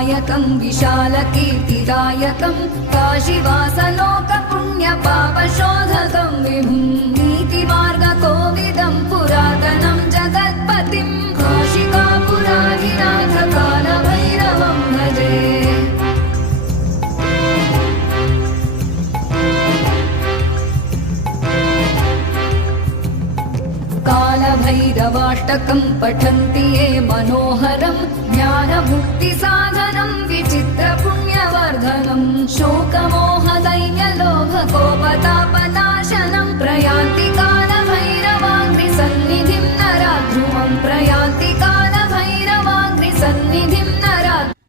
विनायकं विशालकीर्तिदायकं काशीवासलोकपुण्यपापशोधकं विभुं नीतिमार्गकोविदं पुरातनं जगत्पतिं काशिकापुराधिनाथ कालभैरवं भजे। कालभैरवाष्टकं पठन्